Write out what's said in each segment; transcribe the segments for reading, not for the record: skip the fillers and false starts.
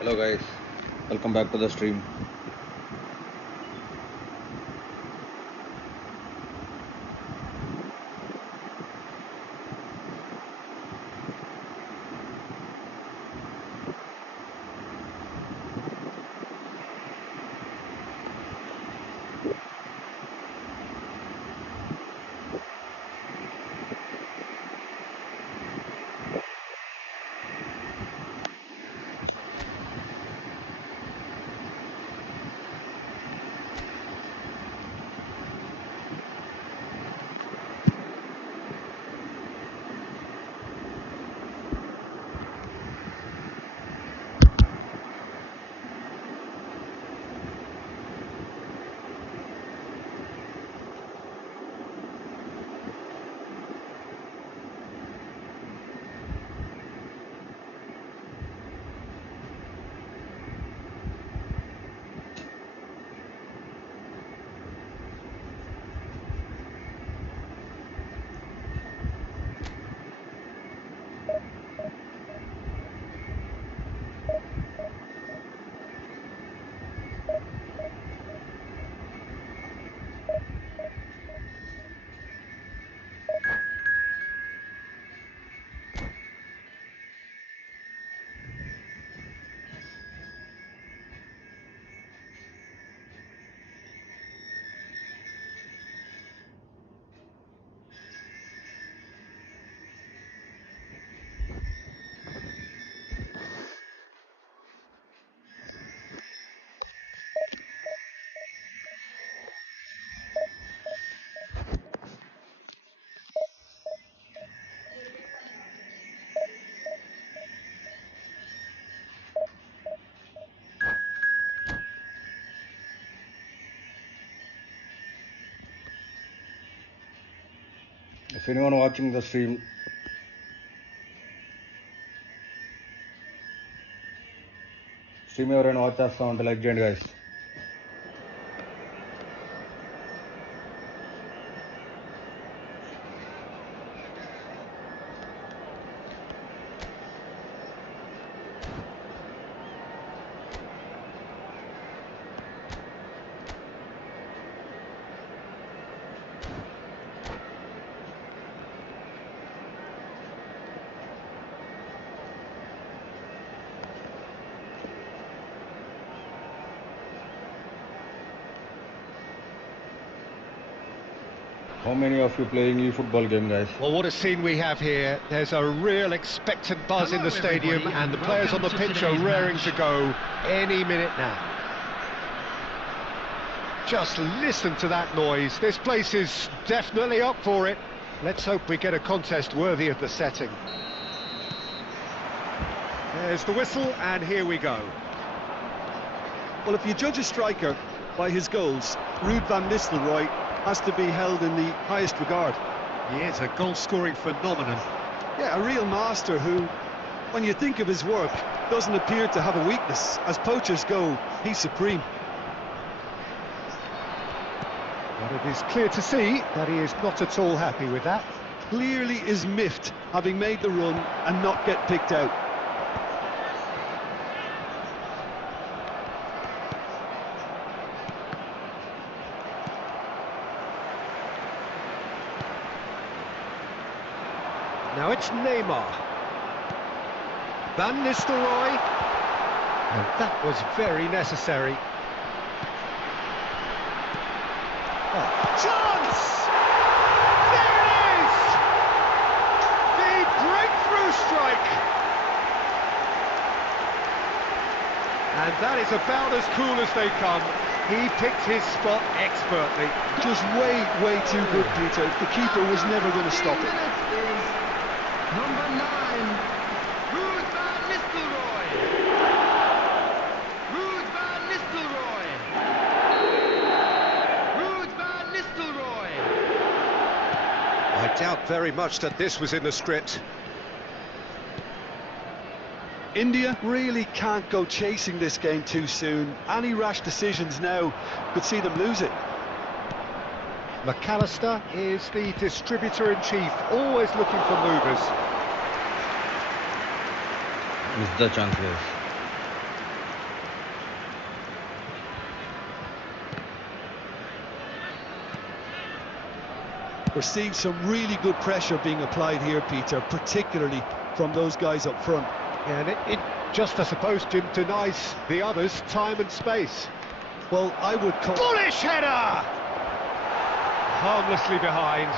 Hello guys, welcome back to the stream. If anyone watching the stream ఎవరైనా watch చేస్తా ఉంటే like చేయండి guys. How many of you playing e-football game, guys? Well, what a scene we have here. There's a real expectant buzz in the stadium, and the players on the pitch are raring to go any minute now. Just listen to that noise. This place is definitely up for it. Let's hope we get a contest worthy of the setting. There's the whistle, and here we go. Well, if you judge a striker by his goals, Ruud van Nistelrooy has to be held in the highest regard. Yeah, it's a goal-scoring phenomenon. Yeah, a real master who, when you think of his work, doesn't appear to have a weakness. As poachers go, he's supreme. But it is clear to see that he is not at all happy with that. Clearly is miffed, having made the run and not get picked out. Now it's Neymar. Van Nistelrooy. And that was very necessary. Oh, chance! There it is! The breakthrough strike! And that is about as cool as they come. He picked his spot expertly. Just way too good, Peter. The keeper was never going to stop it. Number 9, Ruud van Nistelrooy. Ruud van Nistelrooy. Ruud van Nistelrooy. I doubt very much that this was in the script. India really can't go chasing this game too soon. Any rash decisions now could see them lose it. McAllister is the distributor-in-chief, always looking for movers. Missed the chance, guys. We're seeing some really good pressure being applied here, Peter, particularly from those guys up front. Yeah, and it just, I suppose, Jim, denies the others time and space. Well, I would call... Bullish header! Harmlessly behind.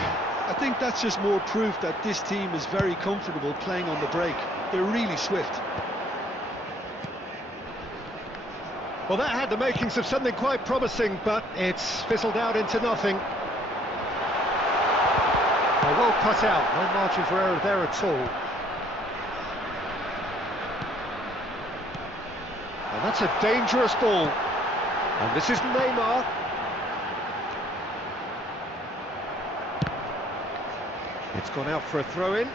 I think that's just more proof that this team is very comfortable playing on the break. They're really swift. Well, that had the makings of something quite promising, but it's fizzled out into nothing. Well cut out, no margin for error there at all. Well, that's a dangerous ball. And this is Neymar. It's gone out for a throw-in.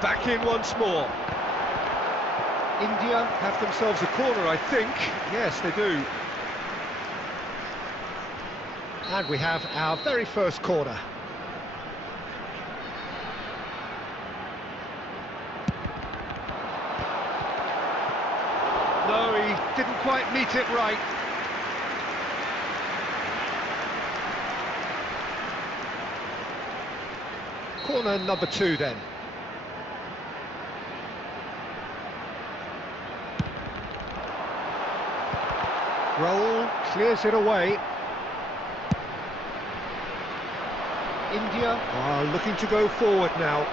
Back in once more. India have themselves a corner, I think. Yes, they do. And we have our very first corner. No, he didn't quite meet it right. Corner number 2 then. Roll, clears it away. India are looking to go forward now.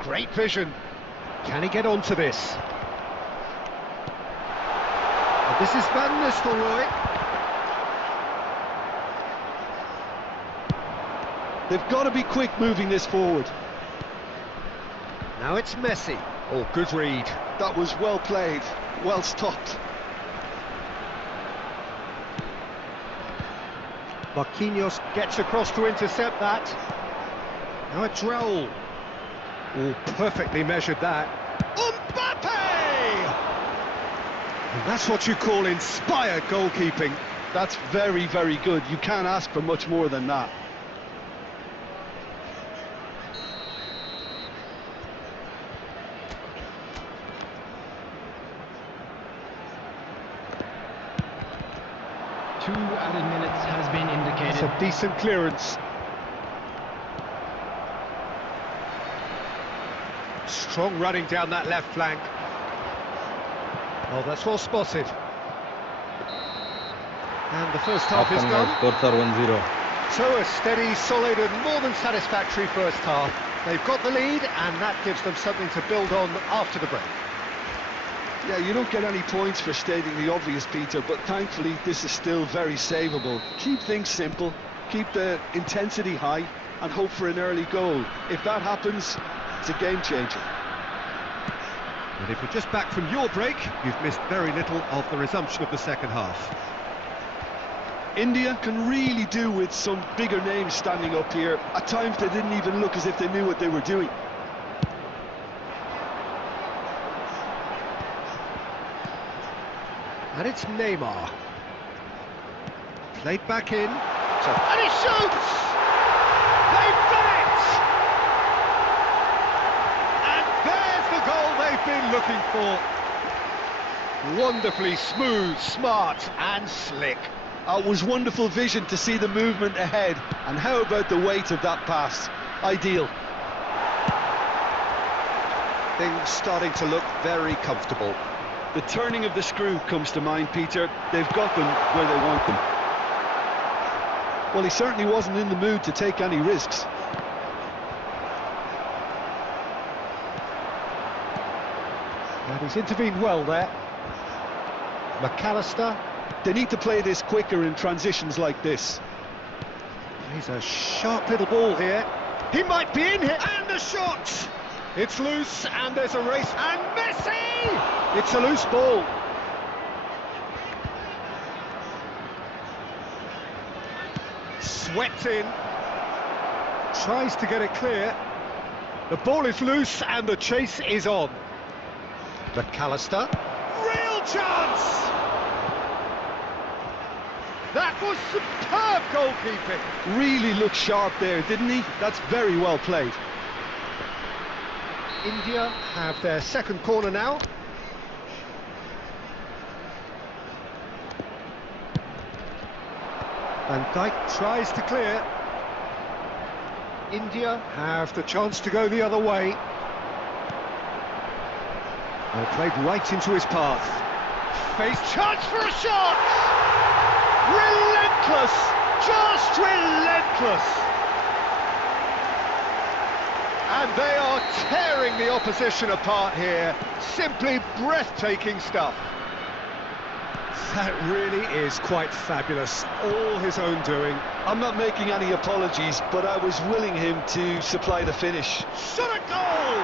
Great vision. Can he get onto this? And this is Van Nistelrooy. They've got to be quick moving this forward. Now it's Messi. Oh, good read. That was well played, well stopped. Marquinhos gets across to intercept that. Now it's Raul. Oh, perfectly measured that. Mbappe! And that's what you call inspired goalkeeping. That's very, very good. You can't ask for much more than that. Two added minutes has been indicated. It's a decent clearance. Strong running down that left flank. Oh, that's well spotted. And the first half is done. Scores are 1-0. So a steady, solid and more than satisfactory first half. They've got the lead and that gives them something to build on after the break. Yeah, you don't get any points for stating the obvious, Peter, but thankfully this is still very savable. Keep things simple, keep the intensity high, and hope for an early goal. If that happens, it's a game changer. And if you're just back from your break, you've missed very little of the resumption of the second half. India can really do with some bigger names standing up here. At times they didn't even look as if they knew what they were doing. And it's Neymar. Played back in. And he shoots! They've done it! And there's the goal they've been looking for. Wonderfully smooth, smart and slick. It was wonderful vision to see the movement ahead. And how about the weight of that pass? Ideal. Things starting to look very comfortable. The turning of the screw comes to mind, Peter. They've got them where they want them. Well, he certainly wasn't in the mood to take any risks. And he's intervened well there. McAllister. They need to play this quicker in transitions like this. He's a sharp little ball here. He might be in here. And the shot! It's loose, and there's a race, and Messi! It's a loose ball. Swept in. Tries to get it clear. The ball is loose, and the chase is on. McAllister. Real chance! That was superb goalkeeping. Really looked sharp there, didn't he? That's very well played. India have their second corner now. Van Dijk tries to clear. India have the chance to go the other way. Well, played right into his path. Face chance for a shot! Relentless! Just relentless! And they are tearing the opposition apart here. Simply breathtaking stuff. That really is quite fabulous. All his own doing. I'm not making any apologies, but I was willing him to supply the finish. Shot a goal!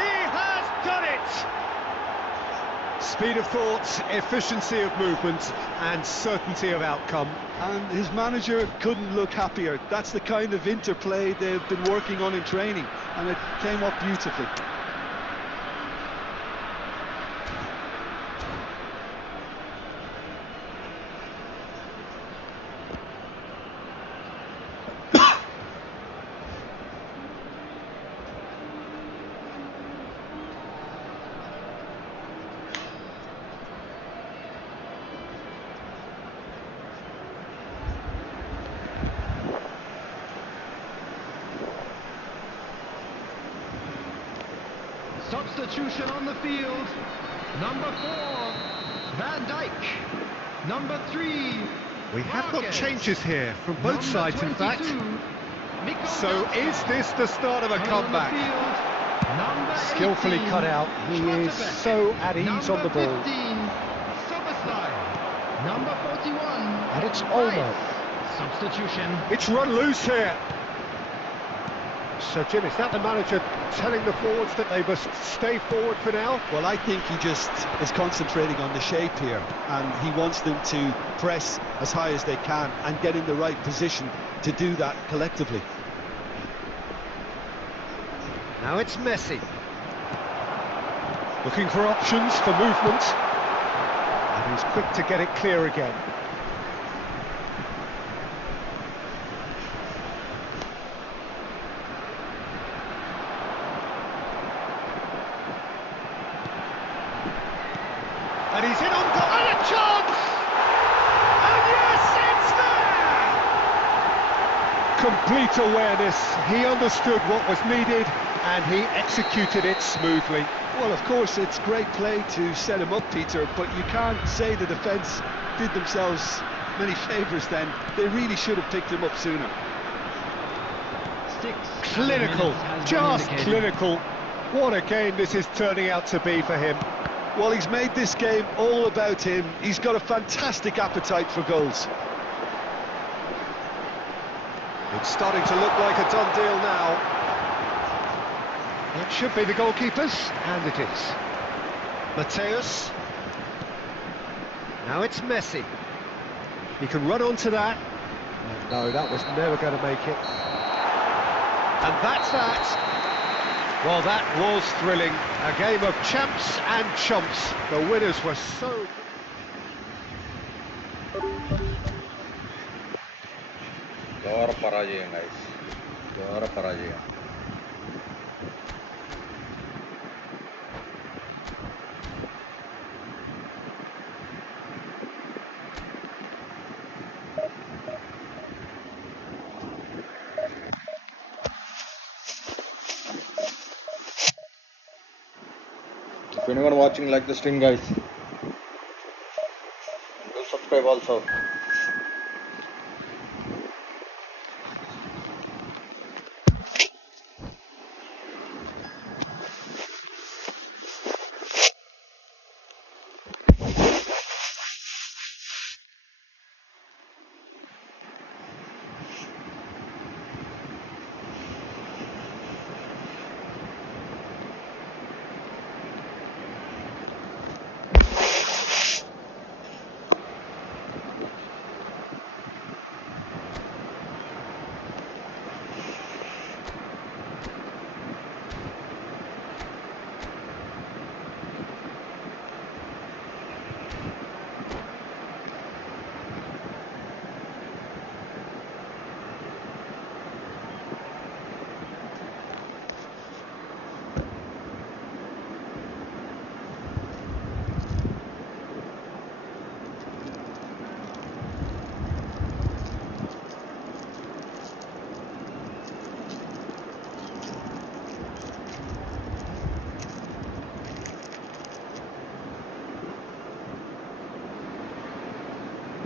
He has done it! Speed of thought, efficiency of movement, and certainty of outcome. And his manager couldn't look happier. That's the kind of interplay they've been working on in training, and it came up beautifully. Substitution on the field. Number 4, Van Dijk. Number 3, We have got Marquez. changes here from both Number sides, in fact. 22, So is this the start of a comeback? Skillfully cut out. He is so at ease on the ball. Number 15, Number 41, And it's Olmo. substitution. It's run loose here. So, Jim, is that the manager telling the forwards that they must stay forward for now? Well, I think he just is concentrating on the shape here, and he wants them to press as high as they can and get in the right position to do that collectively. Now it's Messi. Looking for options for movement. And he's quick to get it clear again. And he's in on goal, and a chance! And yes, it's there! Complete awareness, he understood what was needed, and he executed it smoothly. Well, of course, it's great play to set him up, Peter, but you can't say the defence did themselves many favours then. They really should have picked him up sooner. Clinical, just clinical. What a game this is turning out to be for him. Well, he's made this game all about him. He's got a fantastic appetite for goals. It's starting to look like a done deal now. It should be the goalkeepers, and it is. Mateus. Now it's Messi. He can run onto that. No, that was never going to make it. And that's that. Well, that was thrilling. A game of champs and chumps. The winners were so... Ghora parajayam, guys. Ghora parajayam. If anyone watching like the stream, guys, do subscribe also.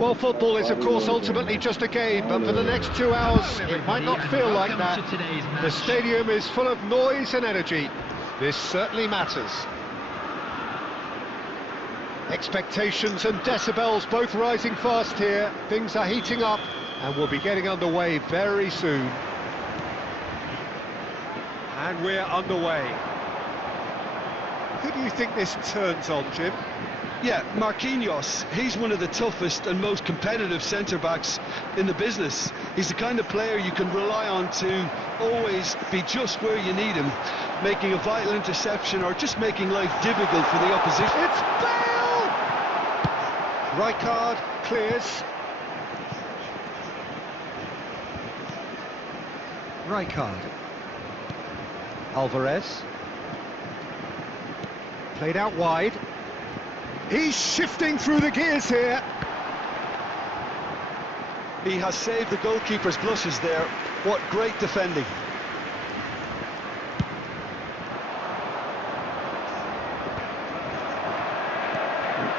Well, football is, of course, ultimately just a game, but for the next 2 hours, it might not feel like that. The stadium is full of noise and energy. This certainly matters. Expectations and decibels both rising fast here. Things are heating up, and we'll be getting underway very soon. And we're underway. Who do you think this turns on, Jim? Yeah, Marquinhos. He's one of the toughest and most competitive centre-backs in the business. He's the kind of player you can rely on to always be just where you need him, making a vital interception or just making life difficult for the opposition. It's Bale! Right card, clears. Right card. Alvarez. Played out wide. He's shifting through the gears here. He has saved the goalkeeper's blushes there. What great defending.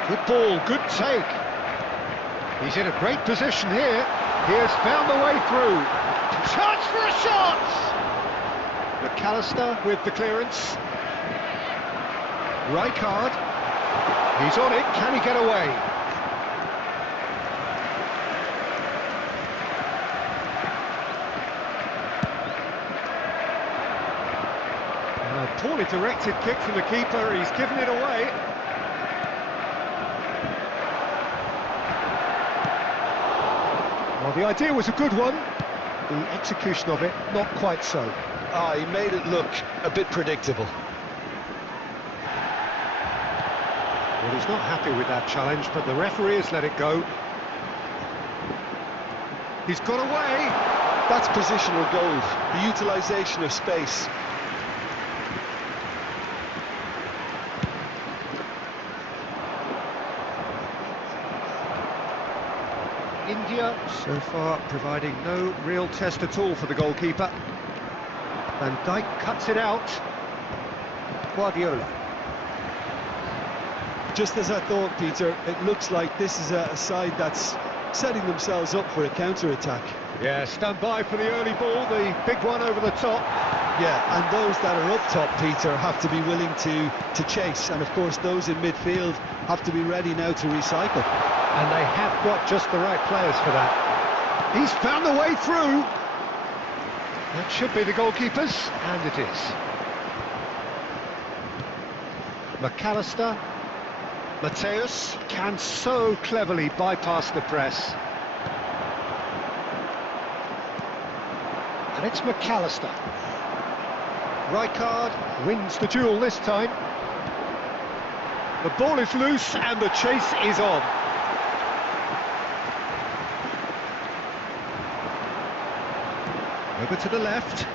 Good ball, good take. He's in a great position here. He has found the way through. Chance for a shot! McAllister with the clearance. Rijkaard. He's on it, can he get away? A poorly directed kick from the keeper, he's given it away. Well, the idea was a good one, the execution of it, not quite so. He made it look a bit predictable. Well, he's not happy with that challenge, but the referee has let it go. He's got away. That's positional goal, the utilisation of space. India, so far, providing no real test at all for the goalkeeper. Van Dijk cuts it out. Guardiola. Just as I thought, Peter, it looks like this is a side that's setting themselves up for a counter-attack. Yeah, stand by for the early ball, the big one over the top. Yeah, and those that are up top, Peter, have to be willing to chase. And of course, those in midfield have to be ready now to recycle. And they have got just the right players for that. He's found the way through. That should be the goalkeeper's, and it is. McAllister. Mateus can so cleverly bypass the press. And it's McAllister. Rijkaard wins the duel this time. The ball is loose and the chase is on. Over to the left.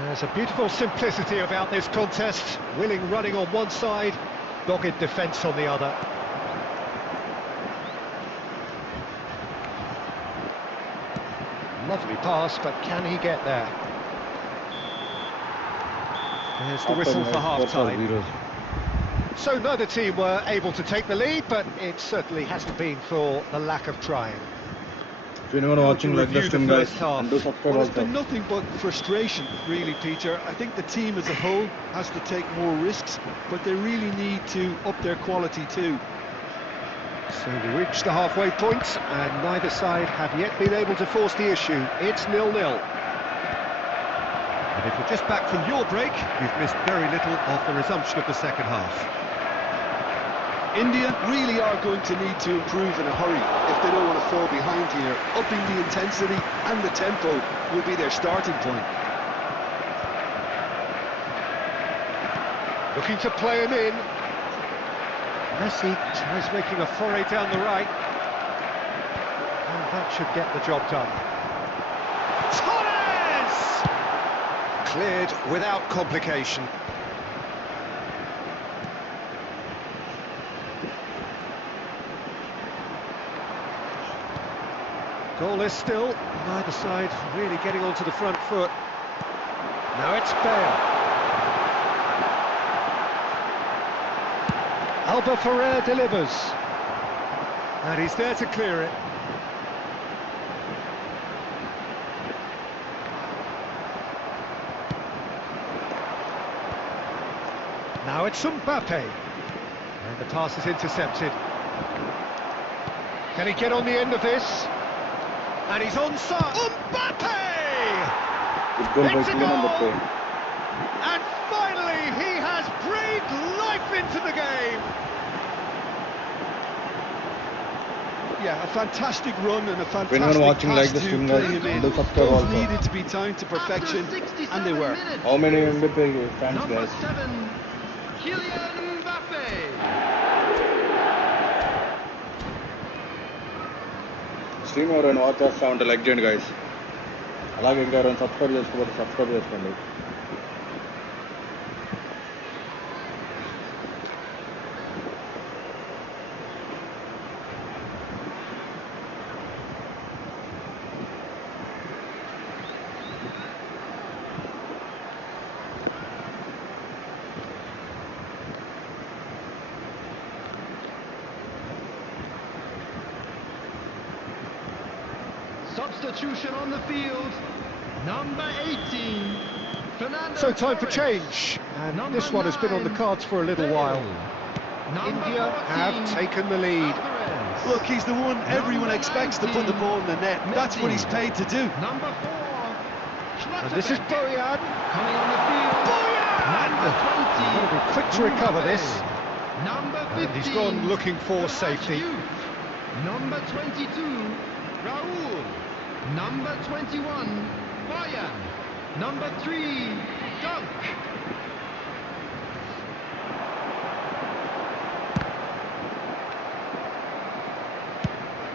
There's a beautiful simplicity about this contest. Willing running on one side, dogged defence on the other. Lovely pass, but can he get there? There's the whistle for half-time. So neither team were able to take the lead, but it certainly hasn't been for the lack of trying. If anyone watching like this, guys, and do subscribe Well, it's also. been nothing but frustration, really, Peter. I think the team as a whole has to take more risks, but they really need to up their quality too. So we reached the halfway point, and neither side have yet been able to force the issue. It's 0-0. And if you're just back from your break, you've missed very little of the resumption of the second half. India really are going to need to improve in a hurry if they don't want to fall behind here. Upping the intensity and the tempo will be their starting point. Looking to play him in. Messi tries making a foray down the right. And that should get the job done. Torres! Cleared without complication. Goalless still, neither side really getting onto the front foot. Now it's Bale. Alba Ferrer delivers. And he's there to clear it. Now it's Mbappe. And the pass is intercepted. Can he get on the end of this? And he's onside. Mbappe! Good goal by It's a Kylian goal! Mbappe. And finally, he has breathed life into the game. Yeah, a fantastic run and a anyone fantastic watching pass like the to stream, play guys, him in. do subscribe Those also. needed to be timed to perfection, After 67 and they were. minutes, How many Mbappe fans, number guys? 7, Kylian Mbappe. Stream ఎవరైనా watch చేస్తా ఉంటే like చేయండి guys. అలాగే ఇంకా ఎవరైనా subscribe చేసుకోకపోతే subscribe చేసుకోండి. Substitution on the field, number 18, Fernando So time for Torres. change. And Number this one has been on the 9, cards for a little while. Number India 14, have taken the lead. Alvarez. Look, he's the one everyone expects to put the ball in the net. That's what he's paid to do. Number 4, And this is Boyan. coming on the field. Number 20, Got to be quick to recover Mbappe. this. Number 15, And he's gone looking for the safety. youth. Number 22, Raul. Number 21, Boyan. Number 3, Dunk.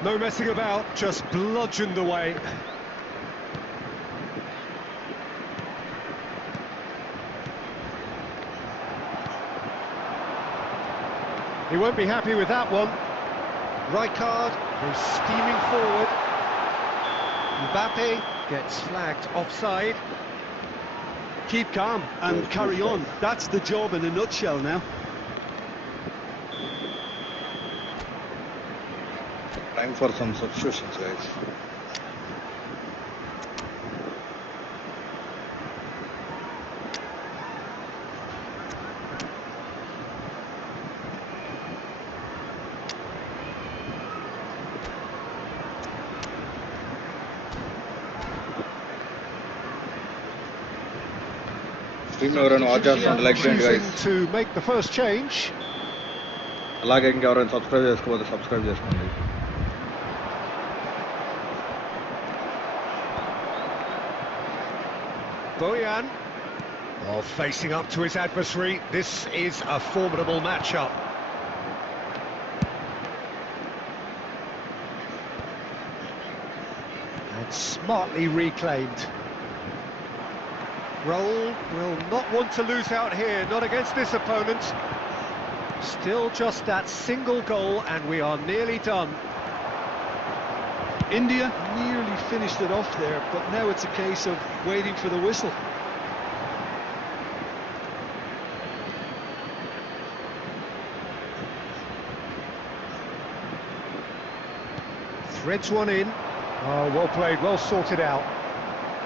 No messing about, just bludgeoned away. He won't be happy with that one. Rijkaard goes steaming forward. Mbappe gets flagged offside. Keep calm and carry on. That's the job in a nutshell now. Time for some substitutions, guys. Stream ఎవరైనా watch చేస్తా ఉంటే like చేయండి Choosing guys. to make the first change. అలాగే ఇంకెవరైనా subscribe చేసుకోకపోతే subscribe చేసుకోండి. Boyan, well, facing up to his adversary. This is a formidable matchup. And smartly reclaimed. Raul will not want to lose out here, not against this opponent. Still just that single goal and we are nearly done. India nearly finished it off there, but now it's a case of waiting for the whistle. Threads one in. Oh, well played, well sorted out.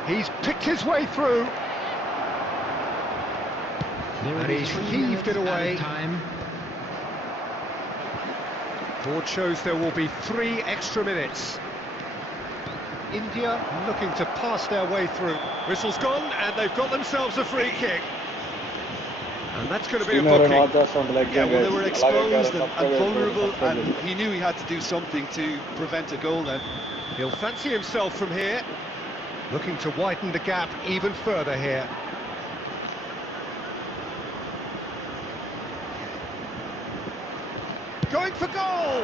He's picked his way through. And he's heaved it away. Time. Board shows there will be 3 extra minutes. India looking to pass their way through. Whistle's gone and they've got themselves a free kick. And that's going to be a stream ఎవరైనా booking. Watch చేస్తా ఉంటే like Yeah, చేయండి well, they were guys. అలాగే exposed ఇంకెవరైనా and subscribe vulnerable, చేసుకోకపోతే and subscribe he knew he had to do something to prevent a goal then. He'll fancy himself from here. Looking to widen the gap even further here. Going for goal!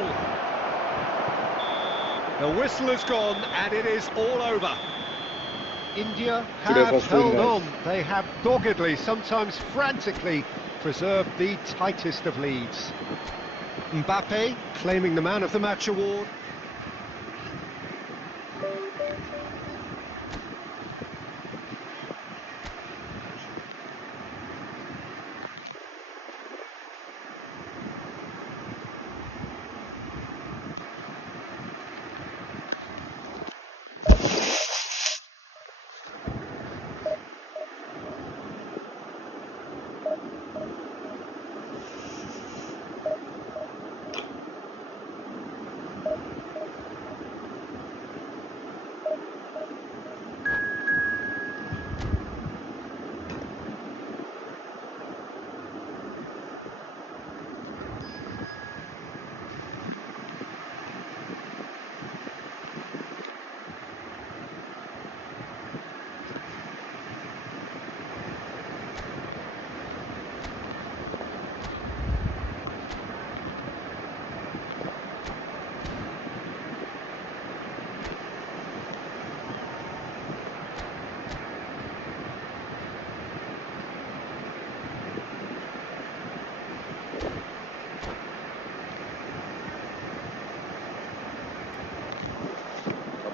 The whistle has gone and it is all over. India Today have was good, held guys. on. They have doggedly, sometimes frantically, preserved the tightest of leads. Mbappe claiming the Man of the Match award.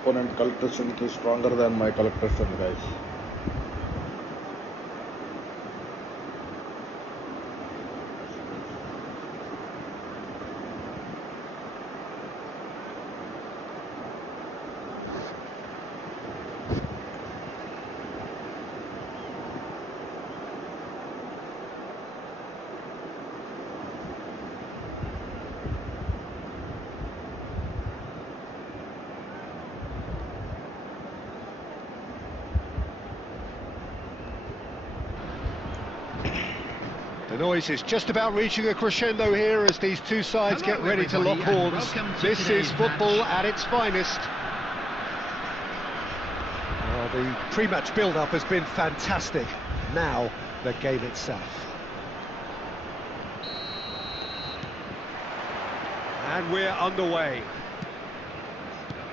opponent collector strength is stronger than my collector strength, guys. The noise is just about reaching a crescendo here as these two sides Hello get ready to lock everybody, and horns. welcome to This is today's football match. at its finest. Well, the pre-match build-up has been fantastic. Now, the game itself. And we're underway.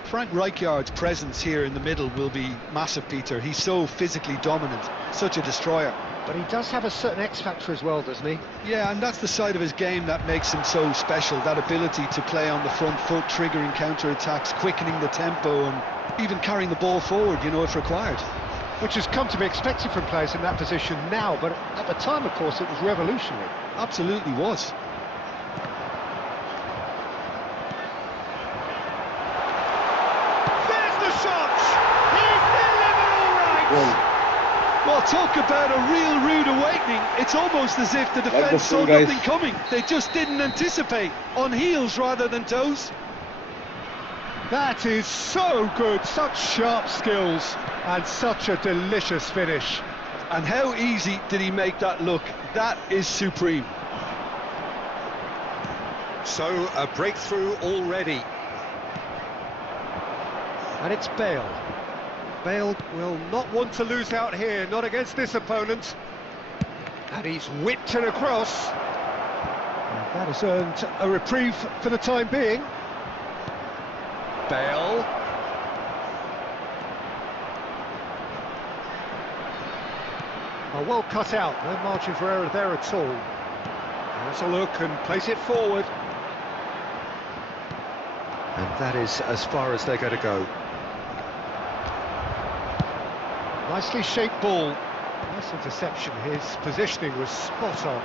Frank Rijkaard's presence here in the middle will be massive, Peter. He's so physically dominant, such a destroyer. But he does have a certain X-factor as well, doesn't he? Yeah, and that's the side of his game that makes him so special, that ability to play on the front foot, triggering counter-attacks, quickening the tempo, and even carrying the ball forward, you know, if required. Which has come to be expected from players in that position now, but at the time, of course, it was revolutionary. Absolutely was. There's the shot! He's delivered all right! Goal. Well, talk about a real rude awakening. It's almost as if the the defence saw full guys. nothing coming. They just didn't anticipate, on heels rather than toes. That is so good, such sharp skills, and such a delicious finish. And how easy did he make that look? That is supreme. So, a breakthrough already. And it's Bale. Bale will not want to lose out here, not against this opponent. And he's whipped it across. And that has earned a reprieve for the time being. Bale. Oh, well cut out, no margin for error there at all. Let's a look and place it forward. And that is as far as they're going to go. Nicely shaped ball. Nice interception. His positioning was spot on.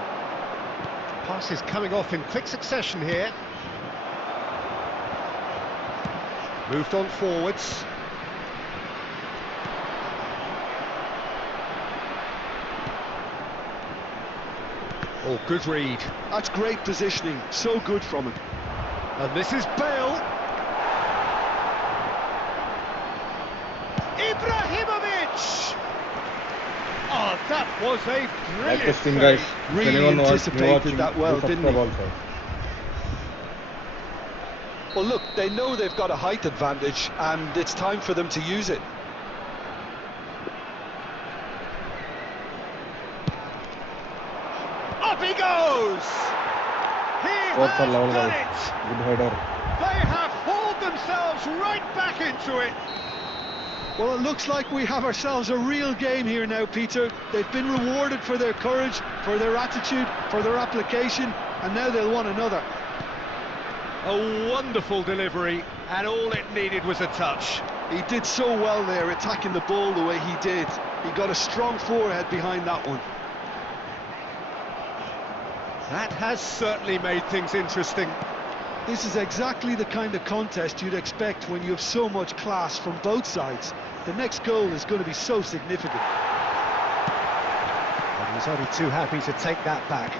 Passes coming off in quick succession here. Moved on forwards. Oh, good read. That's great positioning, so good from him. And this is Bale. Ibrahimovic! Oh, that was a Like brilliant this team, save. guys. Really Anyone anticipated watching, that well, do didn't subscribe he? also. Well, look, they know they've got a height advantage, and it's time for them to use it. Up he goes! He Fourth has level, done guys. it! Good header. They have hauled themselves right back into it. Well, it looks like we have ourselves a real game here now, Peter. They've been rewarded for their courage, for their attitude, for their application, and now they'll want another. A wonderful delivery, and all it needed was a touch. He did so well there, attacking the ball the way he did. He got a strong forehead behind that one. That has certainly made things interesting. This is exactly the kind of contest you'd expect when you have so much class from both sides. The next goal is going to be so significant. But he's only too happy to take that back.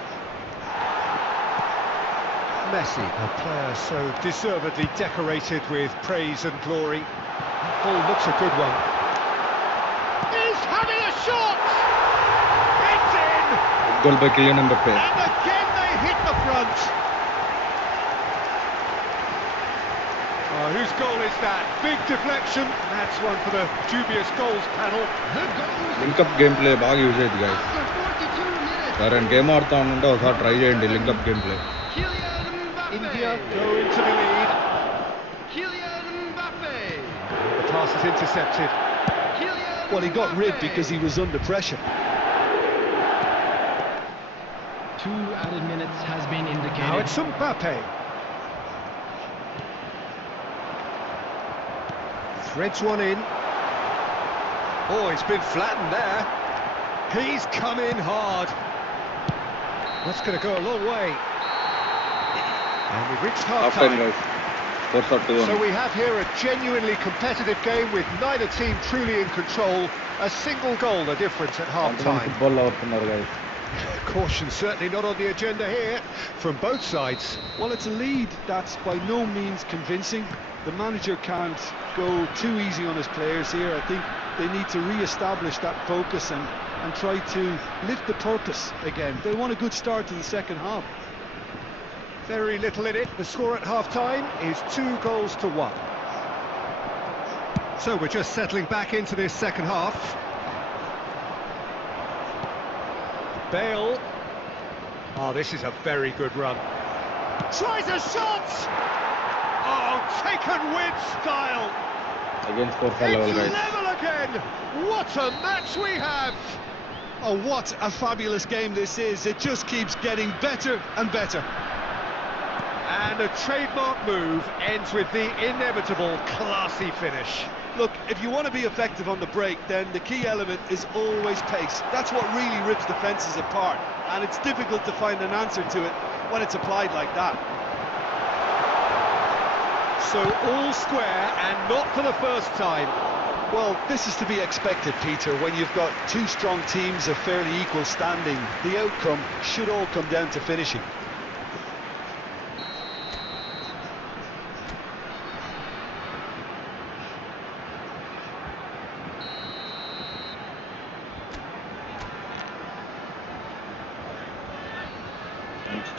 Messi, a player so deservedly decorated with praise and glory. That ball looks a good one. He's having a shot! It's in! Goal by Kylian Mbappe. And again they hit the front. Oh, whose goal is that? Big deflection. That's one for the dubious goals panel. The goal link up game play బాగా use అయ్యింది guys. after 42 minutes. సరే game ఆడుతా ఉంటే ఒకసారి try చేయండి link up game play. Kylian Mbappe. India go into the lead. Kylian Mbappe. The pass is intercepted. Kylian Well, he got rid Mbappe. because he was under pressure. 2 added minutes has been indicated. Now it's Mbappe. Threads one in. Oh, he's been flattened there. He's come in hard. That's going to go a long way. And we've reached Half-time, half-time. guys. Scores are 2-1. So we have here a genuinely competitive game with neither team truly in control. A single goal the difference at half-time. Football ఆడుతున్నారు guys. Caution certainly not on the agenda here from both sides. Well, it's a lead that's by no means convincing. The manager can't go too easy on his players here. I think they need to re-establish that focus and try to lift the purpose again. They want a good start to the second half. Very little in it. The score at half-time is 2-1. So we're just settling back into this second half. Bale. Oh, this is a very good run. Tries a shot! Oh, taken with style! Again score 5 It's guys. level again! What a match we have! Oh, what a fabulous game this is. It just keeps getting better and better. And a trademark move ends with the inevitable classy finish. Look, if you want to be effective on the break, then the key element is always pace. That's what really rips defences apart, and it's difficult to find an answer to it when it's applied like that. So all square, and not for the first time. Well, this is to be expected, Peter. When you've got two strong teams of fairly equal standing, the outcome should all come down to finishing.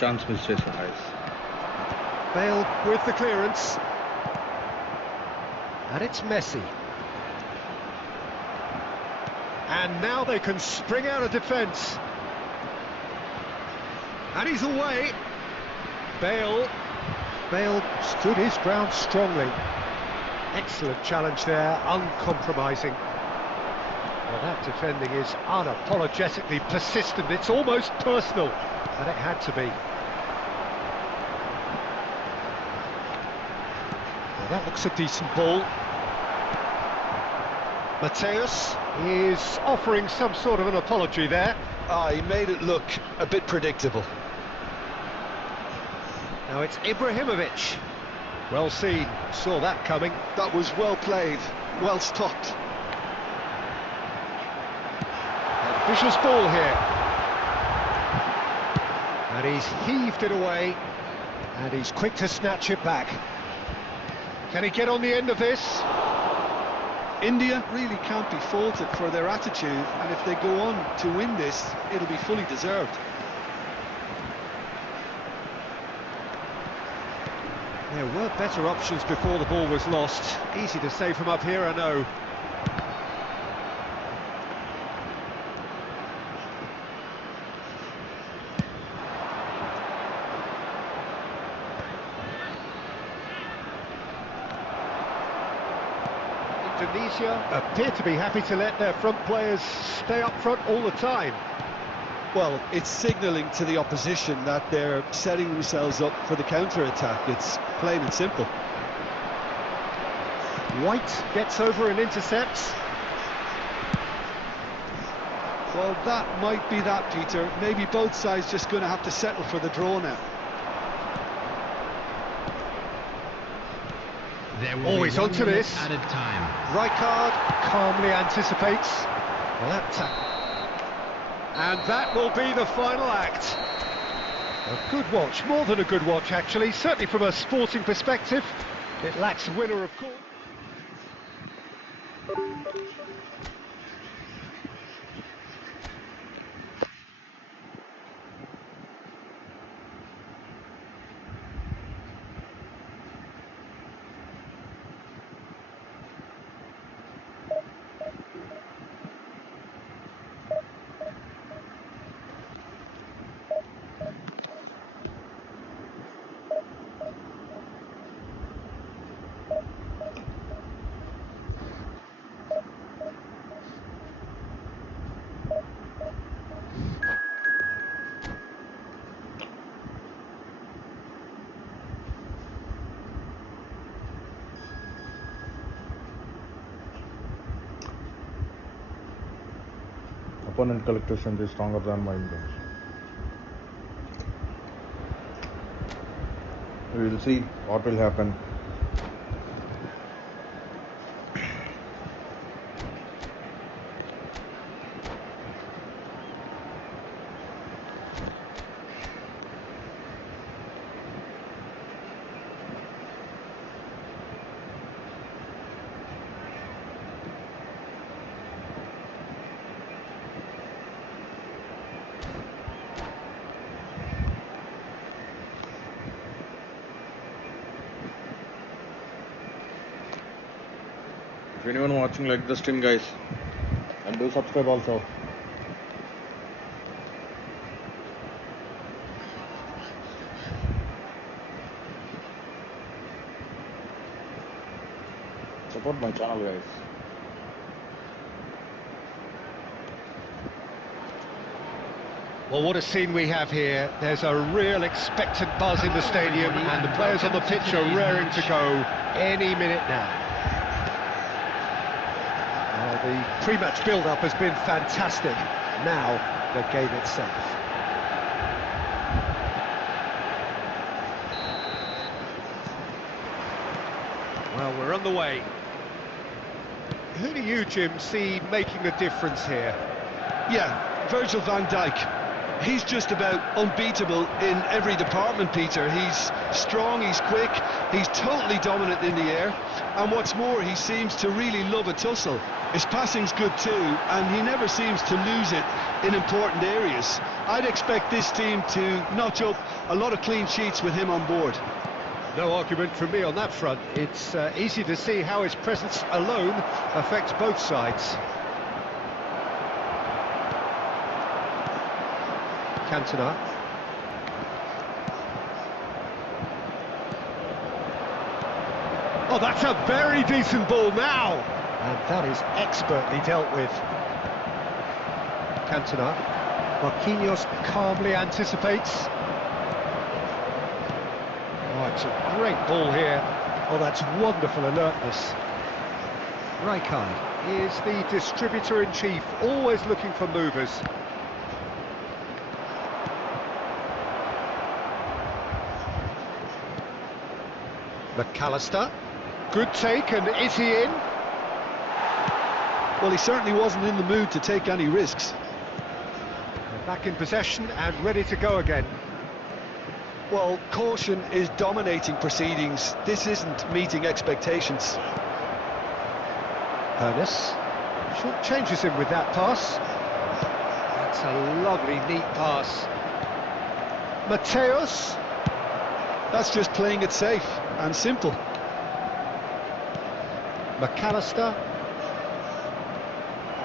Chance miss చేశారు guys. Bale with the clearance. And it's Messi. And now they can spring out of defence. And he's away. Bale stood his ground strongly. Excellent challenge there, uncompromising. Well, that defending is unapologetically persistent. It's almost personal, and it had to be. Well, that looks a decent ball. Mateus is offering some sort of an apology there. He made it look a bit predictable. Now it's Ibrahimovic. Well seen, saw that coming. That was well played, well stopped. Vicious ball here. And he's heaved it away. And he's quick to snatch it back. Can he get on the end of this? India really can't be faulted for their attitude, and if they go on to win this, it'll be fully deserved. There were better options before the ball was lost. Easy to say from up here, I know. Indonesia appear to be happy to let their front players stay up front all the time. Well, it's signalling to the opposition that they're setting themselves up for the counter-attack. It's plain and simple. White gets over and intercepts. Well, that might be that, Peter. Maybe both sides just going to have to settle for the draw now. There will Always be 1 onto minute this. added time. Rijkaard calmly anticipates. Well, and that will be the final act. A good watch, more than a good watch actually, certainly from a sporting perspective. It lacks a winner, of course. opponent collective strength is stronger than mine. We will see what will happen. If anyone watching like the stream, guys, and do subscribe also. Support my channel, guys. Well, what a scene we have here. There's a real expectant buzz in the stadium, and the players on the pitch are raring to go any minute now. The pre-match build-up has been fantastic. Now, the game itself. Well, we're on the way. Who do you, Jim, see making the difference here? Yeah, Virgil van Dijk. He's just about unbeatable in every department, Peter. He's strong, he's quick, he's totally dominant in the air, and what's more, he seems to really love a tussle. His passing's good too, and he never seems to lose it in important areas. I'd expect this team to notch up a lot of clean sheets with him on board. No argument from me on that front. It's easy to see how his presence alone affects both sides. Cantona. Oh, that's a very decent ball now. And that is expertly dealt with. Cantona. Marquinhos calmly anticipates. Oh, it's a great ball here. Oh, that's wonderful alertness. Rijkaard is the distributor-in-chief, always looking for movers. McAllister, good take, and is he in? Well, he certainly wasn't in the mood to take any risks. They're back in possession and ready to go again. Well, caution is dominating proceedings. This isn't meeting expectations. Ernest short changes him with that pass. That's a lovely, neat pass. Mateus. That's just playing it safe and simple. McAllister.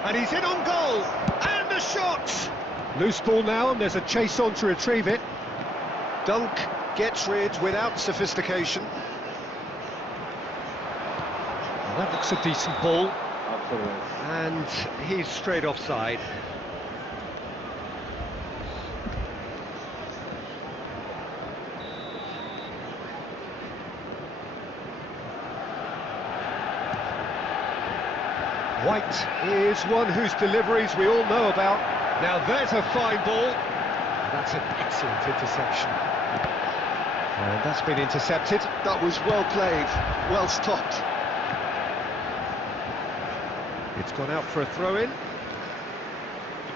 And he's in on goal. And a shot! Loose ball now, and there's a chase on to retrieve it. Dunk gets rid without sophistication. Well, that looks a decent ball. Absolutely. And he's straight offside. White is one whose deliveries we all know about. Now there's a fine ball. That's an excellent interception. And that's been intercepted. That was well played, well stopped. It's gone out for a throw-in.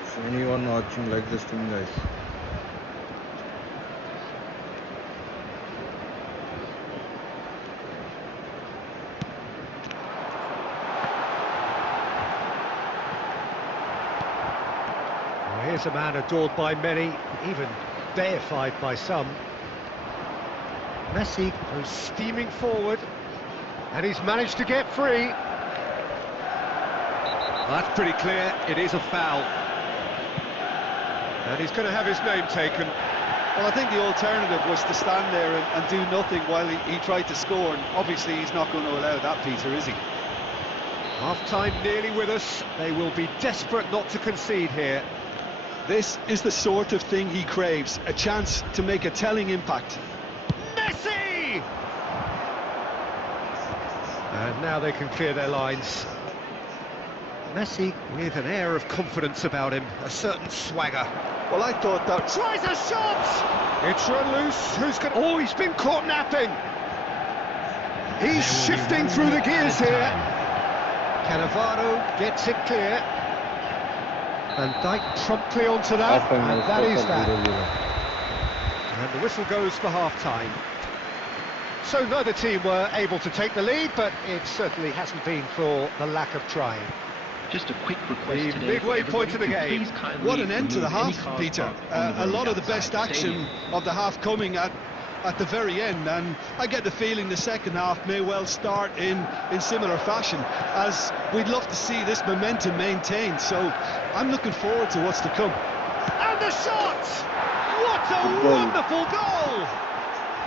If anyone watching like this team, guys. Here's a man adored by many, even deified by some. Messi goes steaming forward, and he's managed to get free. That's pretty clear, it is a foul. And he's going to have his name taken. Well, I think the alternative was to stand there and do nothing while he tried to score, and obviously he's not going to allow that, Peter, is he? Half-time nearly with us. They will be desperate not to concede here. This is the sort of thing he craves, a chance to make a telling impact. Messi! And now they can clear their lines. Messi with an air of confidence about him, a certain swagger. Well, I thought that... Tries a shot! It's run loose. Who's going? Oh, he's been caught napping. He's shifting through the gears here. Cannavaro gets it clear. Van Dijk promptly onto that, and that is that. And the whistle goes for half-time. So neither team were able to take the lead, but it certainly hasn't been for the lack of trying. Just a quick request The today midway point of the game. What an end to the half, Peter. A lot of the best action of the half coming at the very end, and I get the feeling the second half may well start in similar fashion, as we'd love to see this momentum maintained. So I'm looking forward to what's to come. And the shot! What a wonderful goal!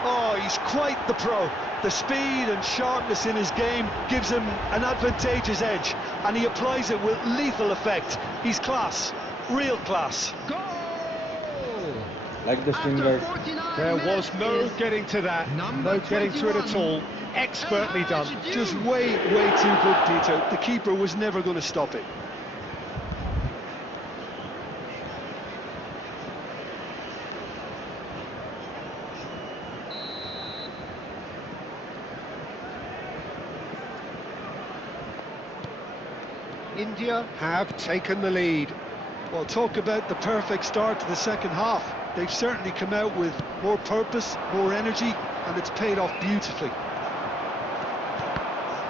Oh, he's quite the pro. The speed and sharpness in his game gives him an advantageous edge, and he applies it with lethal effect. He's class, real class. Goal! Like the stream, guys. There was no getting to that, no getting to it at all. Expertly done. Just way too good, Peter. The keeper was never going to stop it. India have taken the lead. Well, talk about the perfect start to the second half. They've certainly come out with more purpose, more energy, and it's paid off beautifully.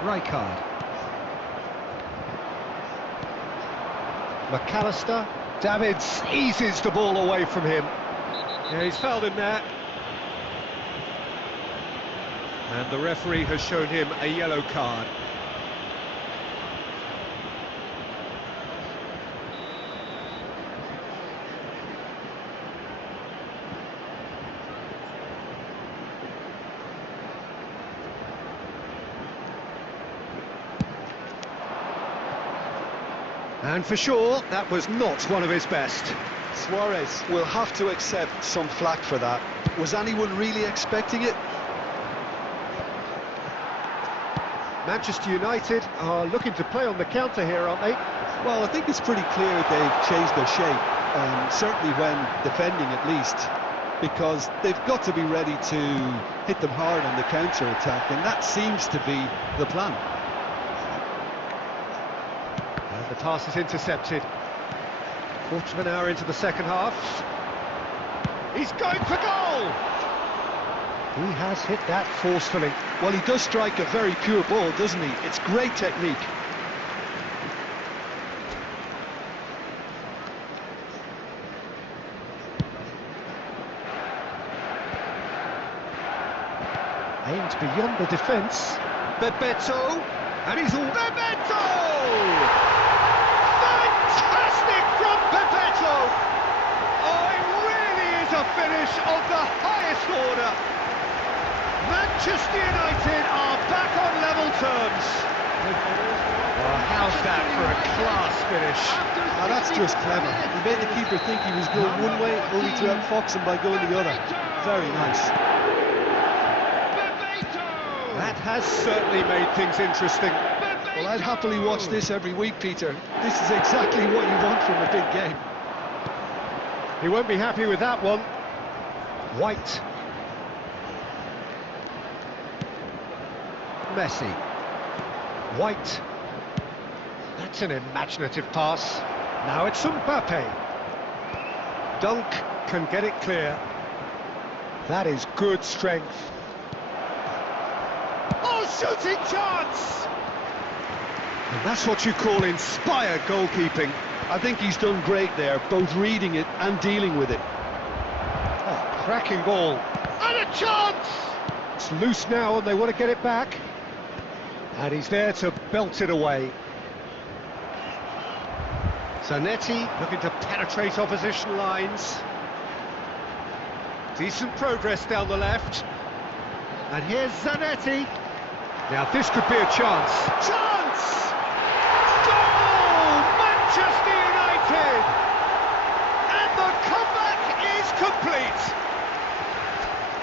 Rijkaard. McAllister. Davids eases the ball away from him. Yeah, he's fouled him there. And the referee has shown him a yellow card. And for sure, that was not one of his best. Suarez will have to accept some flack for that. Was anyone really expecting it? Manchester United are looking to play on the counter here, aren't they? Well, I think it's pretty clear they've changed their shape, certainly when defending at least, because they've got to be ready to hit them hard on the counter-attack, and that seems to be the plan. And the pass is intercepted. Quarter of an hour into the second half. He's going for goal! He has hit that forcefully. Well, he does strike a very pure ball, doesn't he? It's great technique. Aimed beyond the defence. Bebeto, and he's all... Bebeto! Fantastic from Bebeto! Oh, it really is a finish of the highest order. Manchester United are back on level terms. Oh, how's that for a class finish? Now that's just clever. He made the keeper think he was going one way, only to outfox him by going the other. Very nice. That has certainly made things interesting. Well, I'd happily watch this every week, Peter. This is exactly what you want from a big game. He won't be happy with that one. White. Messi. White. That's an imaginative pass. Now it's Mbappe. Dunk can get it clear. That is good strength. Oh, shooting chance! And that's what you call inspired goalkeeping. I think he's done great there, both reading it and dealing with it. Oh, cracking ball. And a chance! It's loose now and they want to get it back. And he's there to belt it away. Zanetti looking to penetrate opposition lines. Decent progress down the left. And here's Zanetti. Now this could be a chance. Chance! Goal! Manchester United! And the comeback is complete.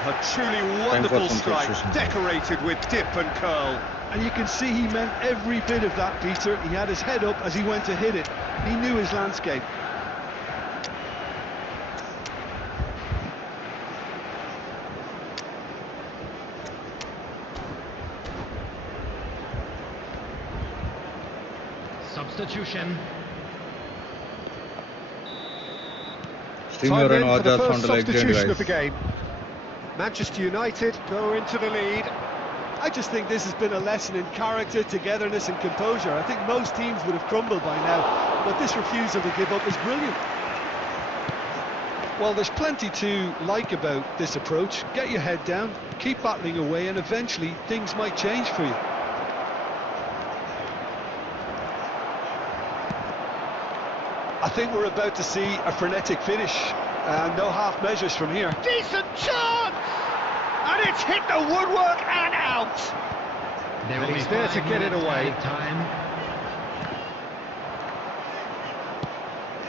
A truly wonderful strike, decorated with dip and curl. And you can see he meant every bit of that, Peter. He had his head up as he went to hit it. He knew his landscape. Substitution. Steamer and For the Waters first sound like substitution of the guys. game. Manchester United go into the lead. I just think this has been a lesson in character, togetherness and composure. I think most teams would have crumbled by now, but this refusal to give up is brilliant. Well, there's plenty to like about this approach. Get your head down, keep battling away, and eventually things might change for you. I think we're about to see a frenetic finish, and no half measures from here. Decent chance! And it's hit the woodwork and out! There will He's be there to 5 get it minutes away. added time.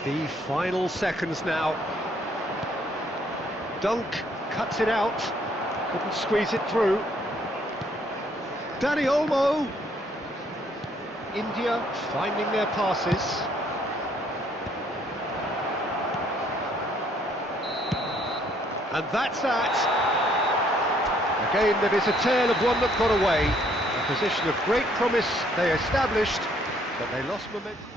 The final seconds now. Dunk cuts it out. Couldn't squeeze it through. Danny Olmo. India finding their passes. And that's that. A game that is a tale of one that got away. A position of great promise they established, but they lost momentum.